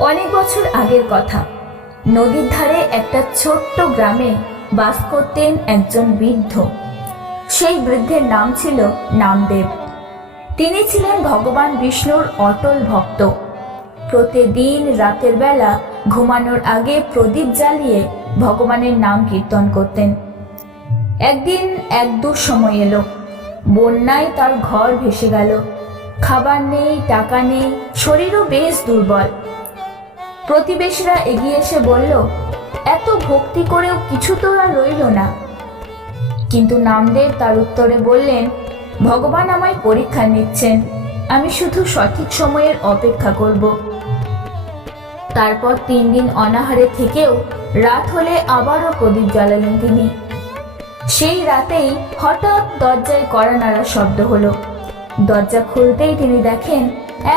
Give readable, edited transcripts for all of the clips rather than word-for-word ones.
অনেক বছর আগের কথা। নদীর ধারে একটা ছোট্ট গ্রামে বাস করতেন একজন বৃদ্ধ। সেই বৃদ্ধের নাম ছিল নামদেব। তিনি ছিলেন ভগবান বিষ্ণুর অটল ভক্ত। প্রতিদিন রাতের বেলা ঘুমানোর আগে প্রদীপ জ্বালিয়ে ভগবানের নাম কীর্তন করতেন। একদিন এক দুঃসময় এলো। বন্যায় তার ঘর ভেসে গেল। খাবার নেই, টাকা নেই, শরীরও বেশ দুর্বল। প্রতিবেশীরা এগিয়ে এসে বলল, এত ভক্তি করেও কিছু তো আর রইল না। কিন্তু নামদেব তার উত্তরে বললেন, ভগবান আমায় পরীক্ষা নিচ্ছেন, আমি শুধু সঠিক সময়ের অপেক্ষা করব। তারপর 3 দিন অনাহারে থেকেও রাত হলে আবারও প্রদীপ জ্বালালেন তিনি। সেই রাতেই হঠাৎ দরজায় কড়া নাড়ার শব্দ হলো। দরজা খুলতেই তিনি দেখেন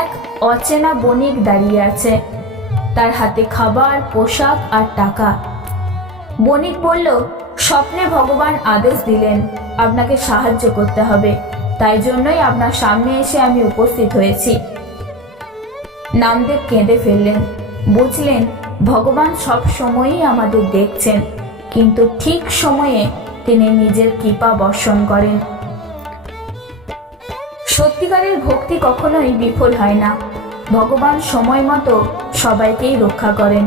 এক অচেনা বণিক দাঁড়িয়ে আছে। তার হাতে খাবার, পোশাক আর টাকা। বণিক বলল, স্বপ্নে ভগবান আদেশ দিলেন আপনাকে সাহায্য করতে হবে, তাই জন্যই আপনার সামনে এসে আমি উপস্থিত হয়েছি। নামদেব কেঁদে ফেললেন। বুঝলেন, ভগবান সব সময়ই আমাদের দেখছেন, কিন্তু ঠিক সময়ে তিনি নিজের কৃপা বর্ষণ করেন। সত্যিকারের ভক্তি কখনোই বিফল হয় না। ভগবান সময় মতো সবাইকেই রক্ষা করেন।